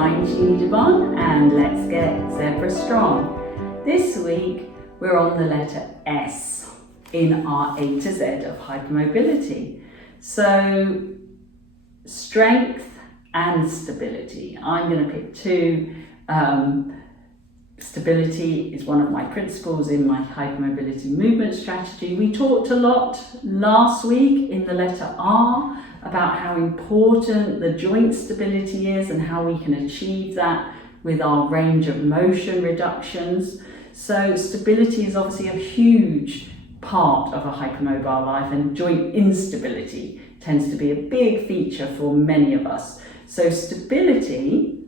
I'm Jeannie and let's get Zebra Strong. This week we're on the letter S in our A to Z of hypermobility. So strength and stability. I'm going to pick two. Stability is one of my principles in my hypermobility movement strategy. We talked a lot last week in the letter R about how important the joint stability is and how we can achieve that with our range of motion reductions. So stability is obviously a huge part of a hypermobile life, and joint instability tends to be a big feature for many of us. So stability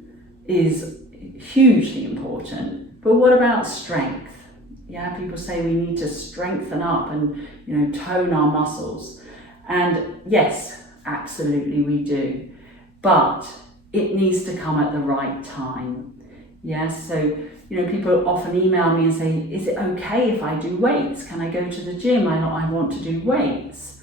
is hugely important. But what about strength? Yeah, people say we need to strengthen up and, tone our muscles. And yes, absolutely we do. But it needs to come at the right time. Yeah, so, people often email me and say, is it okay if I do weights? Can I go to the gym? I want to do weights.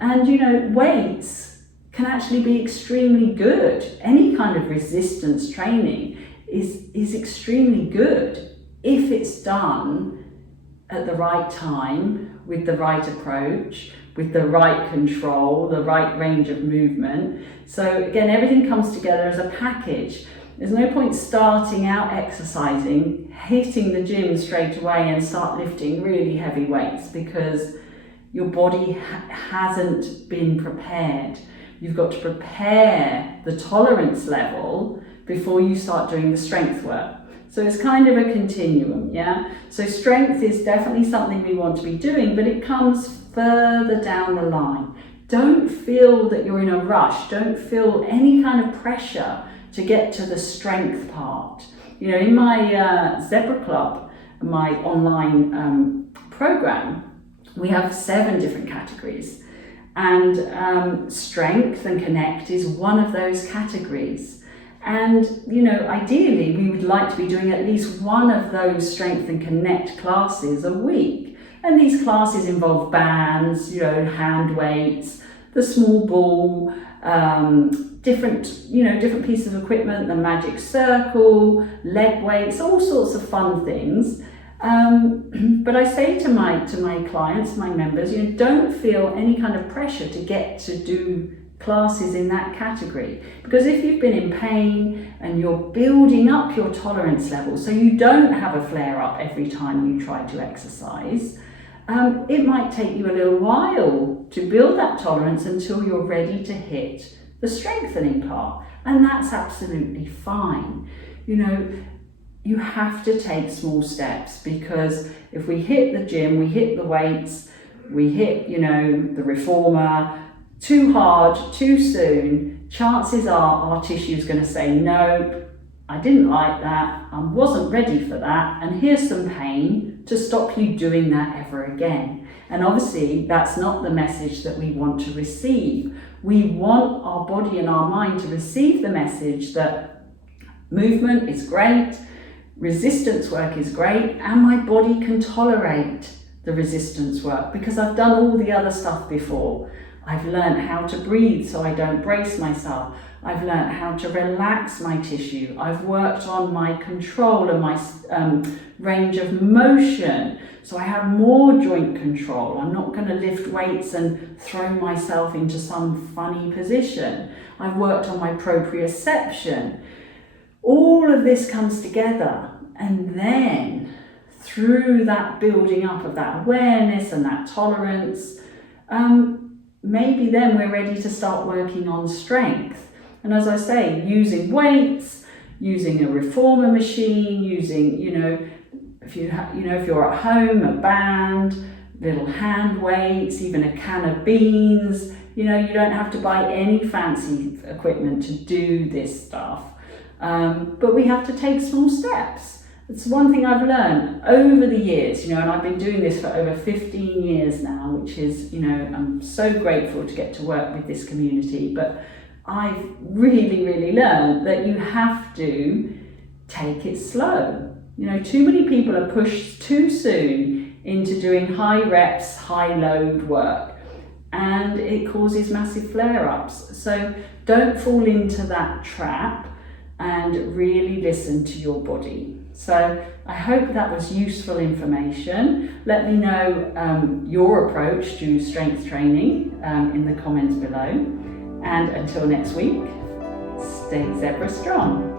And, weights can actually be extremely good. Any kind of resistance training is extremely good if it's done at the right time, with the right approach, with the right control, the right range of movement. So again, everything comes together as a package. There's no point starting out exercising, hitting the gym straight away and start lifting really heavy weights because your body hasn't been prepared. You've got to prepare the tolerance level before you start doing the strength work. So it's kind of a continuum, yeah? So strength is definitely something we want to be doing, but it comes further down the line. Don't feel that you're in a rush. Don't feel any kind of pressure to get to the strength part. In my Zebra Club, my online program, we have 7 different categories. And strength and connect is one of those categories. And, ideally, we would like to be doing at least one of those strength and connect classes a week. And these classes involve bands, hand weights, the small ball, different pieces of equipment, the magic circle, leg weights, all sorts of fun things. But I say to my clients, my members, don't feel any kind of pressure to get to do classes in that category, because if you've been in pain and you're building up your tolerance level so you don't have a flare up every time you try to exercise, it might take you a little while to build that tolerance until you're ready to hit the strengthening part, and that's absolutely fine. You have to take small steps, because if we hit the gym, we hit the weights, we hit the reformer too hard, too soon, chances are our tissue is going to say, nope, I didn't like that, I wasn't ready for that, and here's some pain to stop you doing that ever again. And obviously that's not the message that we want to receive. We want our body and our mind to receive the message that movement is great, resistance work is great, and my body can tolerate the resistance work because I've done all the other stuff before. I've learned how to breathe so I don't brace myself. I've learned how to relax my tissue. I've worked on my control and my range of motion, so I have more joint control. I'm not going to lift weights and throw myself into some funny position. I've worked on my proprioception. All of this comes together, and then through that building up of that awareness and that tolerance, maybe then we're ready to start working on strength. And as I say, using weights, using a reformer machine, using, if you're at home, a band, little hand weights, even a can of beans, you don't have to buy any fancy equipment to do this stuff. But we have to take small steps. It's one thing I've learned over the years, and I've been doing this for over 15 years now, which is, I'm so grateful to get to work with this community, but I've really, really learned that you have to take it slow. Too many people are pushed too soon into doing high reps, high load work, and it causes massive flare-ups. So don't fall into that trap. and really listen to your body. So I hope that was useful information. Let me know your approach to strength training in the comments below. And until next week, stay zebra strong.